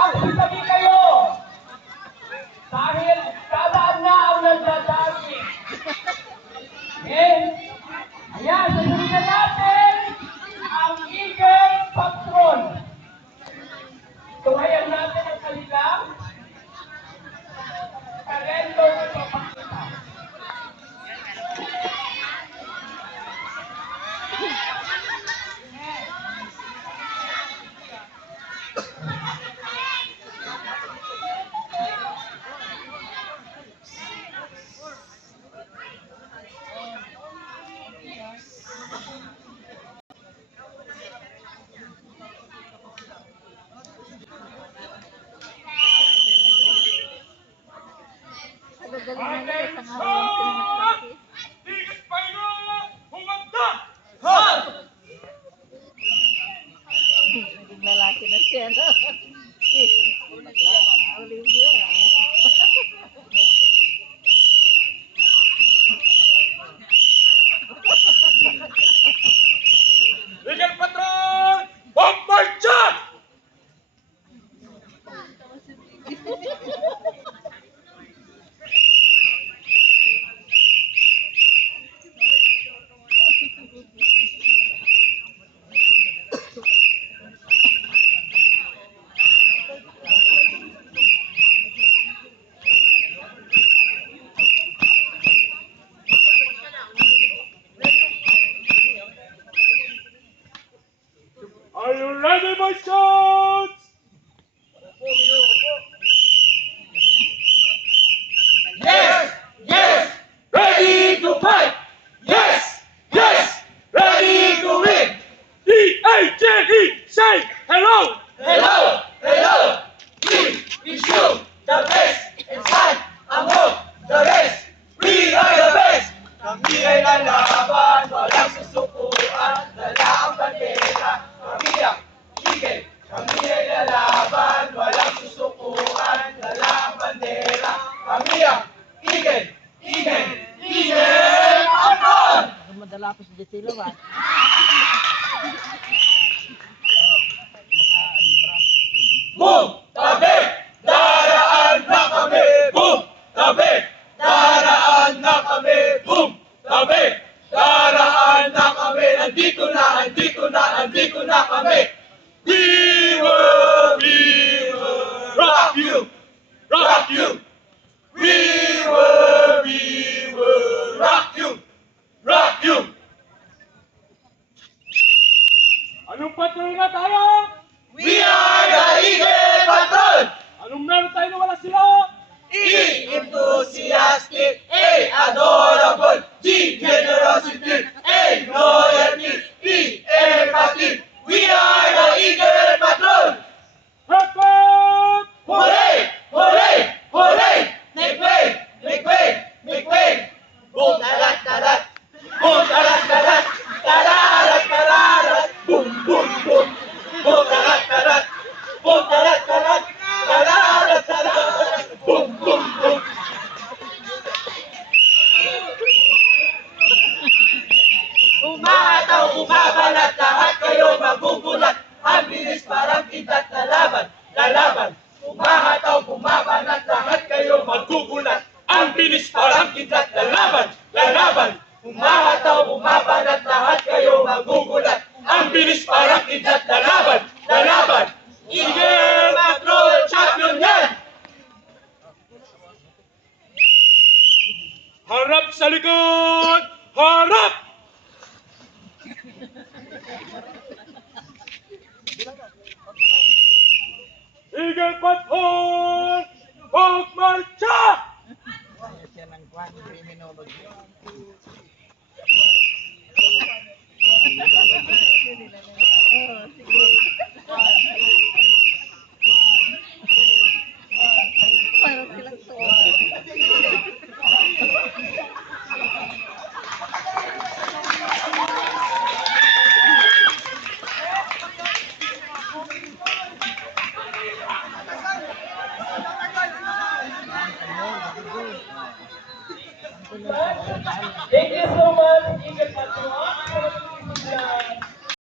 Magsasabi kayo! Dahil dadaan na ang nagdadami. Okay? Ayan, sasabihin na natin ang Eagle Patrol. Tuhayan natin ang kanilang kalendar na papakita. Gagaling na isang araw lang sila nag-practice. Tigit payo! Humanda! Naging lalaki na siya, no? Olivia. Eagle Patrol! Bombarcha! Are you ready, my sons? Yes! Yes! Ready to fight! Yes! Yes! Ready to win! D-A-J-E! Say hello! Hello! Hello! We wish you the best inside among the rest! We are the best! Kami ay lalaban, walang susukuan, dala ang bandera, kami ang Eagle. Kami ay lalaban, walang susukuan, dala ang bandera, kami ang Eagle. Eagle! Eagle! Patrol! Madala ko sa Ditilo, ba? Boom! Tabi! Daraan na kami! Boom! Tabi! Daraan na kami! Boom! Tabi! Daraan na kami! Andito na! Andito na! Andito na kami! We will rock you! Rock you! We will rock you! Rock you! Anong patrol na tayo? We are the Eagle Patrol! Anong meron tayo na wala sila? E. Enthusiastic. A. Adorable. G. Generosity. A. Loyalty. E. Empathy. We are the Eagle Patrol! Perfect! Hooray! Hooray! Hooray! Make way! Make way! Make way! Boom! Talat! Talat! Boom! Talat! Talat! Tararat! Tararat! Boom! Boom! Boom! Boom! Talat! Talat! Boom! Talat! Talat! Tararat! Tararat! Boom! Boom! Boom! Umahataw, bumabalat, lahat kayo magugulat. Ang bilis parang kintat na laban, lalaban. Umahataw, bumabalat, lahat kayo magugulat. Ang bilis parang kintat na laban, lalaban. Umahataw, bumabalat, lahat kayo magugulat. Ang bilis parang kintat na laban, lalaban. Eagle Patrol Champion yan! Harap sa likod! Harap! Eagle Patrol! Pagmarcha! Siya ng kwan, criminology. Oh, sige.